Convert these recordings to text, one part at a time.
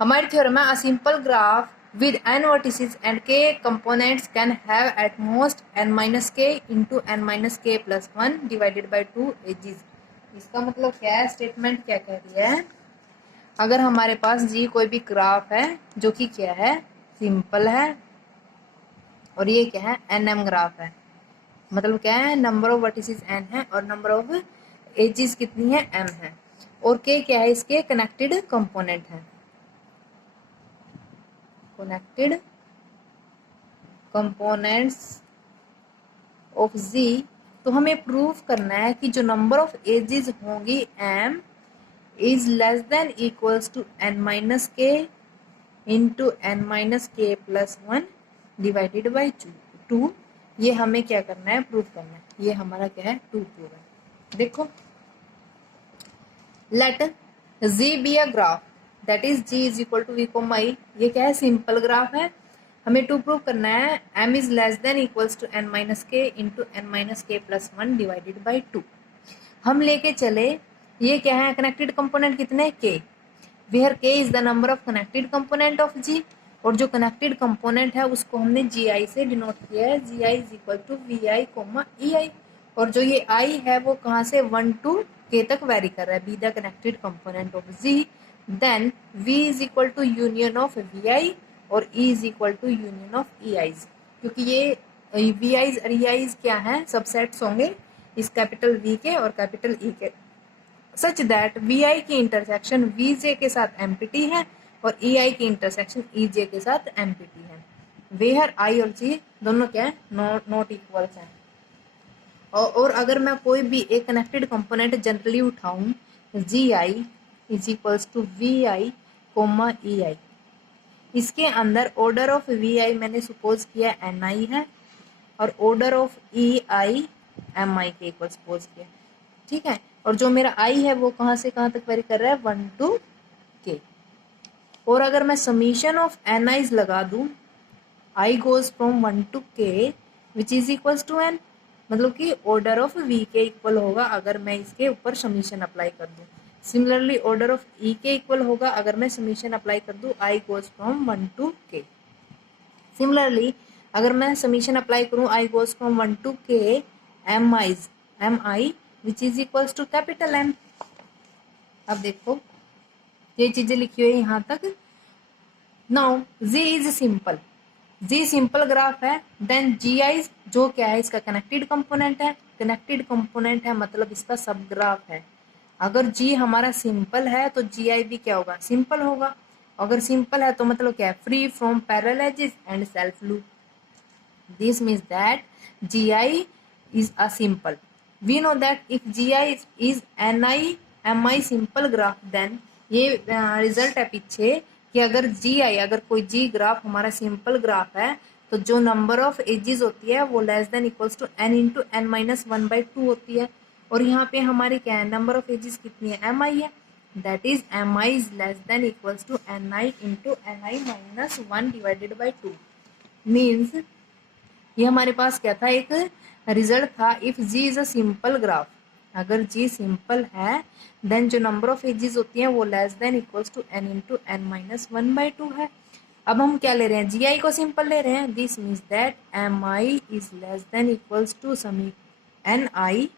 हमारी थ्योरम है अ simple graph with n vertices and k components can have at most n minus k into n minus k plus 1 divided by 2 edges। इसका मतलब क्या है, statement क्या कह रही है, अगर हमारे पास जी कोई भी ग्राफ है जो कि क्या है, सिंपल है, और ये क्या है, एन एम ग्राफ है, मतलब क्या है, नंबर ऑफ वर्टिसेस n है और नंबर ऑफ एजेस कितनी है, m है, और k क्या है, इसके कनेक्टेड कंपोनेंट है, कनेक्टेड कंपोनेंट्स ऑफ z। तो हमें प्रूफ करना है कि जो नंबर ऑफ एजेस होंगी m is less than equals to n minus के इंटू n माइनस के प्लस 1 डिवाइडेड बाई 2। ये हमें क्या करना है, प्रूफ करना है, ये हमारा क्या है, टू प्रूफ है। देखो, let z be a graph that is g is equal to v comma i। ये क्या है, सिंपल ग्राफ है, हमें टू प्रूव करना है m is less than equals to n minus के इंटू n माइनस के प्लस 1 डिवाइडेड बाई 2। हम लेके चले, ये क्या है, कनेक्टेड कंपोनेंट कितने, k, where k is the number of connected component of g, और जो कनेक्टेड कंपोनेंट है उसको हमने gi से डिनोट किया है, gi is equal to vi comma ei, और जो ये i है वो कहाँ से 1 टू k तक वेरी कर रहा है, be the connected component of g, then v is equal to union of vi और e is equal to union of ei's, क्योंकि ये vi's और ei's क्या है, सबसेट्स होंगे इस कैपिटल V के और कैपिटल E के, सच दैट vi की इंटरसेक्शन vj के साथ एम्पिटी है और ei की इंटरसेक्शन ej के साथ एम्पिटी है, वेयर i और j दोनों क्या है, नॉट इक्वल्स हैं। और अगर मैं कोई भी एक कनेक्टेड कंपोनेंट जनरली उठाऊं, G I is equals to V I comma E I, इसके अंदर ऑर्डर ऑफ वी आई मैंने सपोज किया एन आई है और order of E I M I के इक्वल सपोज किया, ठीक है, और जो मेरा आई है वो कहाँ से कहाँ तक वेरी कर रहा है, 1 टू के, और अगर मैं समीशन ऑफ एन आईज लगा दूं, I goes from 1 to K which is equals to N, मतलब कि ऑर्डर ऑफ वी के इक्वल होगा अगर मैं इसके ऊपर समीशन अप्लाई कर दूं। सिमिलरली ऑर्डर ऑफ ई के इक्वल होगा अगर मैं समीशन अप्लाई कर दूं I goes from 1 to K. Similarly अगर मैं समीशन अप्लाई करूं I goes from 1 to K M I which is equals to capital M. अब देखो ये चीजें लिखी हुई है यहाँ तक। Now G is simple, G simple graph है, देन जी आई जो क्या है, इसका कनेक्टेड कंपोनेंट है, कनेक्टेड कंपोनेंट है मतलब इसका सब ग्राफ है। अगर जी हमारा सिंपल है तो जी आई भी क्या होगा, सिंपल होगा, अगर सिंपल है तो मतलब क्या है, free from parallel edges and self loop, this means that G I is a simple. We know that if G I is N I M I simple graph, then ये result है पीछे कि अगर जी आई, अगर कोई G graph हमारा simple graph है तो जो नंबर ऑफ एजेस होती है वो less than equals to N into N minus 1/2 होती है, और यहाँ पे हमारी क्या है, नंबर ऑफ एजेस कितनी है, एम आई है, that is M I is less than equals to N I into N I minus 1 divided by 2। Means ये हमारे पास क्या था, एक रिजल्ट था, if G is a simple graph, अगर जी सिंपल है देन जो नंबर ऑफ एजेस होती हैं वो less than equals to N into N minus 1/2 है। अब हम क्या ले रहे हैं, जी आई को सिंपल ले रहे हैं, this means that M I is less than equals to summation N I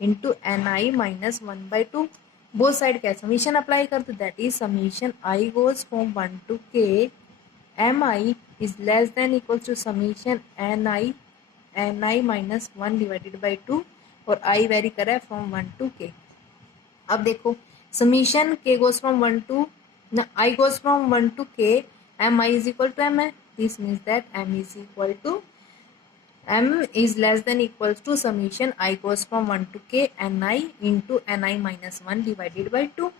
into N I minus 1/2। Both side क्या समीशन अप्लाई कर दो, that is summation I goes from 1 to K M I is less than equals to summation N I minus 1 divided by 2, और I very कर रहा है from 1 to के। अब देखो summation K goes from 1 to I goes from 1 to K M I is equal to M है, this means that M is equal to m is less than equals to summation I goes from 1 to k ni into ni minus 1 divided by 2।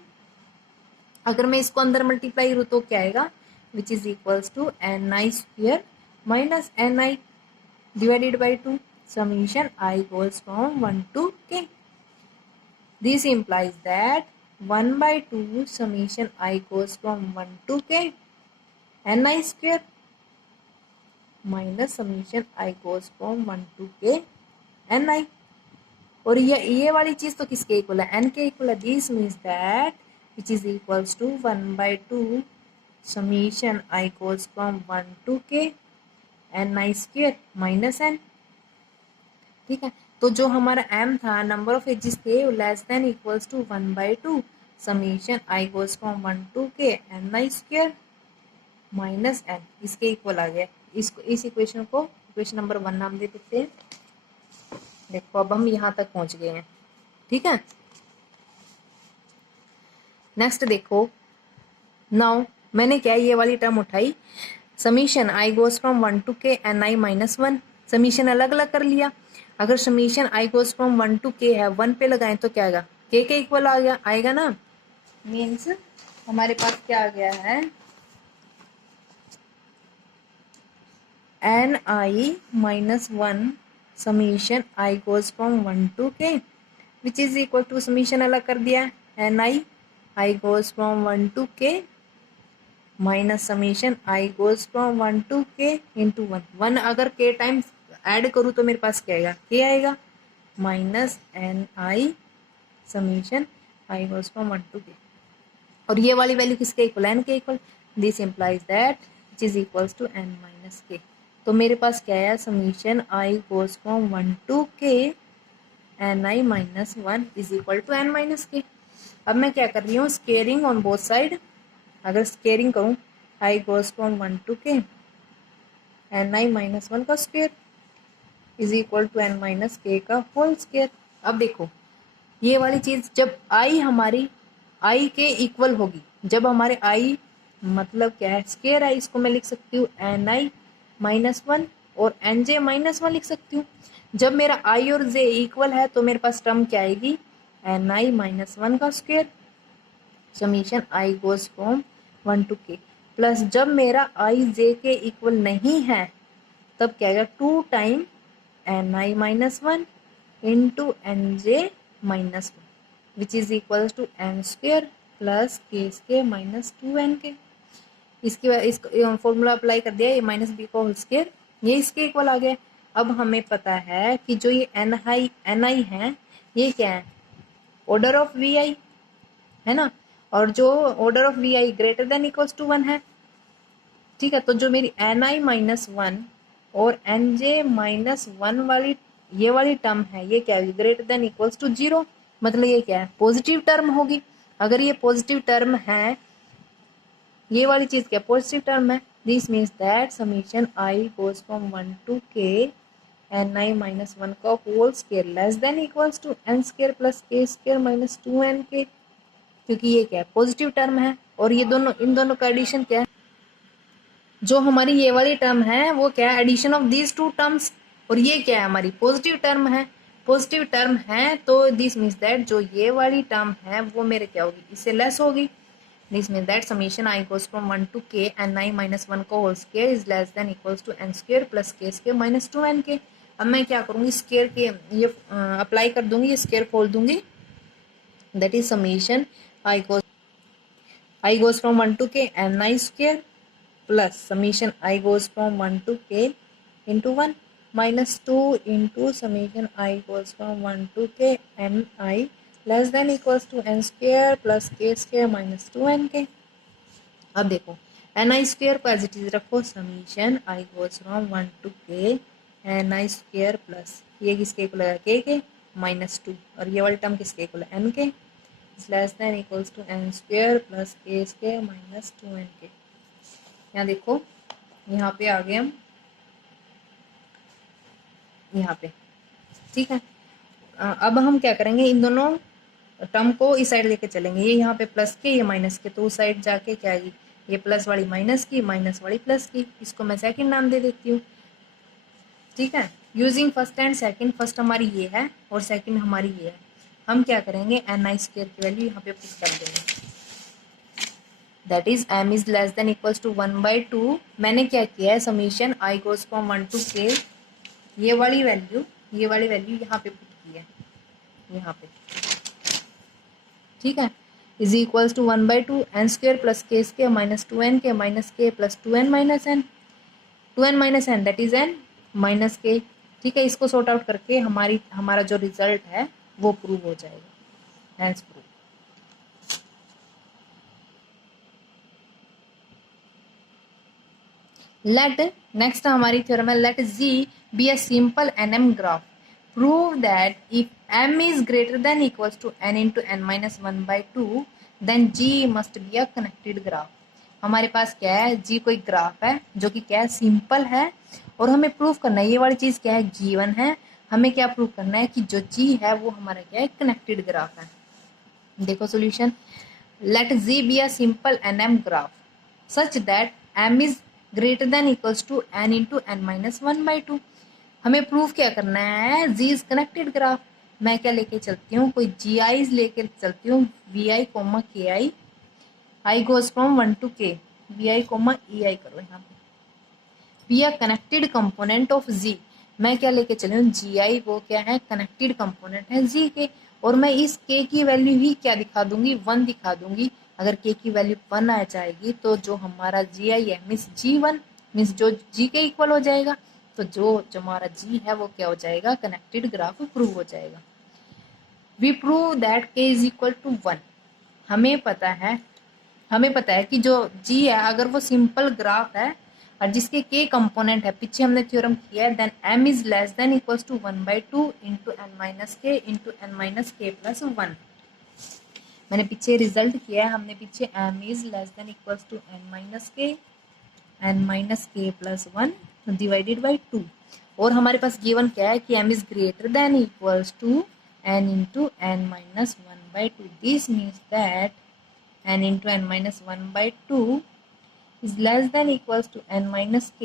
अगर मैं इसको अंदर multiply करूँ तो क्या आएगा, which is equals to ni square minus ni divided by 2 summation I goes from 1 to k। This implies that 1/2 summation I goes from 1 to k ni square minus summation I goes from 1 to K N I, और ये वाली चीज तो किसके equal है, N के इक्वल है, this means that which is equals to 1/2 summation I goes from 1 to k N I square minus N. ठीक है, तो जो हमारा m था, नंबर ऑफ एजेस थे, less than equals to 1/2 summation I goes from 1 to k N I square minus N, इसके equal आ गया। इसको, इस इक्वेशन को इक्वेशन नंबर 1 नाम दे देते हैं। देखो अब हम यहाँ तक पहुंच गए हैं। ठीक है, नेक्स्ट देखो, नाउ मैंने क्या ये वाली टर्म उठाई, summation I goes from 1 to k N I minus 1, summation अलग अलग कर लिया। अगर summation I goes from 1 to k है, 1 पे लगाएं तो क्या आएगा, k के इक्वल आ गया, आएगा ना। मीन्स हमारे पास क्या आ गया है, N I minus 1 summation I goes from 1 to k which is equal to, summation अलग कर दिया, N I goes from 1 to k minus summation I goes from 1 to k into 1 अगर k टाइम्स ऐड करूँ तो मेरे पास क्या आएगा, k आएगा minus N I summation I goes from 1 to k, और ये वाली वैल्यू किसके इक्वल, एन के equal. This implies that which is equals to N minus K. तो मेरे पास क्या है, summation I goes from 1 to k N I minus 1 is equal to N minus K. अब मैं क्या कर रही हूँ, स्केयरिंग ऑन बोथ साइड। अगर स्केयरिंग करूँ, I goes from 1 to k N I minus 1 का square is equal to N minus K का होल स्क्वेयर। अब देखो ये वाली चीज, जब आई हमारी आई के इक्वल होगी, जब हमारे आई मतलब क्या है, स्केयर आई, इसको मैं लिख सकती हूँ एन आई माइनस 1 और एन जे माइनस 1 लिख सकती हूँ। जब मेरा आई और जे इक्वल है तो मेरे पास टर्म क्या आएगी, एन आई माइनस 1 का square summation I goes from 1 to k, plus जब मेरा आई जे के इक्वल नहीं है तब क्या आएगा, 2 time N I minus 1 into N J minus 1 which is equal to N square plus K square minus 2 N K. इसके बाद इसको फॉर्मूला अप्लाई कर दिया, ये माइनस बी का होल स्क्वेयर, ये इसके इक्वल आ गया। अब हमें पता है कि जो ये एन आई है, ये क्या है, ऑर्डर ऑफ वी आई है ना, और जो order of V I greater than equals to 1 है। ठीक है, तो जो मेरी एन आई माइनस 1 और एन जे माइनस 1 वाली ये वाली टर्म है, ये क्या है, ग्रेटर देन इक्वल्स टू 0, मतलब ये क्या है, पॉजिटिव टर्म होगी। अगर ये पॉजिटिव टर्म है, ये वाली चीज क्या, पॉजिटिव टर्म है, this means that summation I goes from 1 to k N I minus 1 का whole square less than equals to N square plus के स्क्वायर माइनस 2n के, क्योंकि ये क्या है, पॉजिटिव टर्म है। और ये दोनों, इन दोनों का एडिशन क्या है, जो हमारी ये वाली टर्म है वो क्या है, addition of these two terms, और ये क्या है, हमारी पॉजिटिव टर्म है। पॉजिटिव टर्म है तो दिस मीन्स दैट जो ये वाली टर्म है वो मेरे क्या होगी, इससे लेस होगी। This means that summation I goes from 1 to k N I minus 1 का whole square is less than equals to N square plus के स्क्वायर माइनस 2n के। अब मैं क्या करूंगी, स्क्वायर के ये अप्लाई कर दूंगी, ये स्क्वायर खोल दूंगी, that is summation I goes from 1 to k N I square plus summation I goes from 1 to k into 1 minus 2 into summation I goes from 1 to k N I less than equals to N square plus के square minus 2n K. अब देखो N I square को as it is रखो, summation I goes from 1 to k N I square plus ये किसके equal है, के minus 2, और ये वाली टर्म किसके इक्वल है, एन के, less than equals to N square plus के स्क्वायर माइनस 2n के। यहाँ देखो, यहाँ पे आ गए हम, यहाँ पे। ठीक है, अब हम क्या करेंगे, इन दोनों टर्म को इस साइड लेके चलेंगे, ये यहाँ पे प्लस के, ये माइनस के, तो उस साइड जाके क्या आएगी, ये प्लस वाली माइनस की, माइनस वाली प्लस की, इसको मैं सेकंड नाम दे देती हूँ। ठीक है, using first and second, first हमारी ये है और सेकंड हमारी ये है। हम क्या करेंगे, एन आई स्क्वायर की वैल्यू यहाँ पे पुट कर देंगे, that is m is less than equals to 1/2। मैंने क्या किया है, summation I goes from 1 to k, ये वाली वैल्यू यहाँ पे पुट की है, यहाँ पे। ठीक है, is equals to 1/2 n square plus के square minus 2n k minus के plus 2n minus n, 2n minus n that is n minus k. ठीक है, इसको सॉर्ट आउट करके हमारा जो रिजल्ट है वो प्रूव हो जाएगा, हेंस प्रूव। लेट नेक्स्ट हमारी थ्योरम है let G be a simple n m graph prove that if m is greater than equals to n into n minus 1 by 2 then g must be a connected graph। हमारे पास क्या है, g कोई graph है जो कि क्या है, सिंपल है, और हमें प्रूव करना है, ये वाली चीज क्या है, गिवन है। हमें क्या प्रूव करना है कि जो g है वो हमारा क्या है, कनेक्टेड ग्राफ है। देखो solution, let z be a simple nm graph such that m is greater than equals to n into n minus 1 by 2। हमें प्रूफ क्या करना है, z इज कनेक्टेड ग्राफ। मैं क्या लेके चलती हूँ, कोई जी आई लेके चलती हूँ, we I comma K I goes from 1 to k, V I comma E I करो यहाँ पे, be are connected component of G. मैं क्या लेके चली हूँ, जी आई वो क्या है, कनेक्टेड कंपोनेंट है जी के, और मैं इस के की वैल्यू ही क्या दिखा दूंगी, 1 दिखा दूंगी। अगर के की वैल्यू 1 आ जाएगी तो जो हमारा जी आई है मीन्स G1, मीन्स जो जी के इक्वल हो जाएगा, तो जो हमारा जी है वो क्या हो जाएगा, कनेक्टेड ग्राफ प्रूव हो जाएगा। वी प्रूव दैट के इज इक्वल टू 1। हमें पता है हमें पता है कि जो जी है अगर वो सिंपल ग्राफ है और जिसके के कंपोनेंट है, पीछे हमने थ्योरम किया है, then m is less than equals to 1/2 into N minus के इंटू एन माइनस के प्लस 1। मैंने पीछे रिजल्ट किया है, हमने पीछे m is less than equals to N minus के प्लस 1 डिवाइडेड बाई 2, और हमारे पास गिवन क्या है कि m is greater than equals to n into N minus 1/2। This means that n into n minus 1/2 is less than equals to n minus k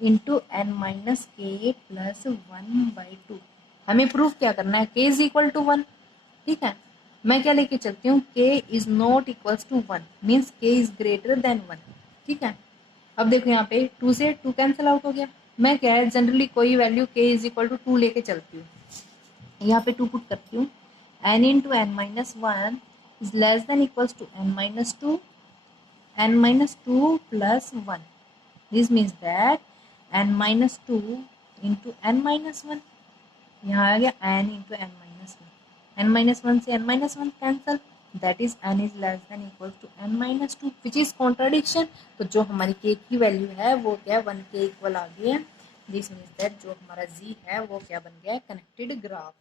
into n minus k plus 1/2। हमें proof क्या करना है, k is equal to 1। ठीक है, मैं क्या लेके चलती हूँ, k is not equals to 1 means k is greater than 1। ठीक है, अब देखो यहाँ पे 2 से 2 कैंसिल आउट हो गया। मैं क्या है, जनरली कोई value k is equal to 2 लेके चलती हूँ, यहाँ पे 2 पुट करती हूँ, n into n minus 1 is less than equals to n minus 2 plus 1। This means that n minus 2 into n minus 1, यहाँ आ गया n into n minus 1, n minus 1 से n minus 1 cancel, that is n is less than equals to n minus 2 which is contradiction। तो जो हमारी k की value है वो क्या 1 के इक्वल आ गई है। दिस मीन्स दैट जो हमारा z है वो क्या बन गया है, कनेक्टेड ग्राफ।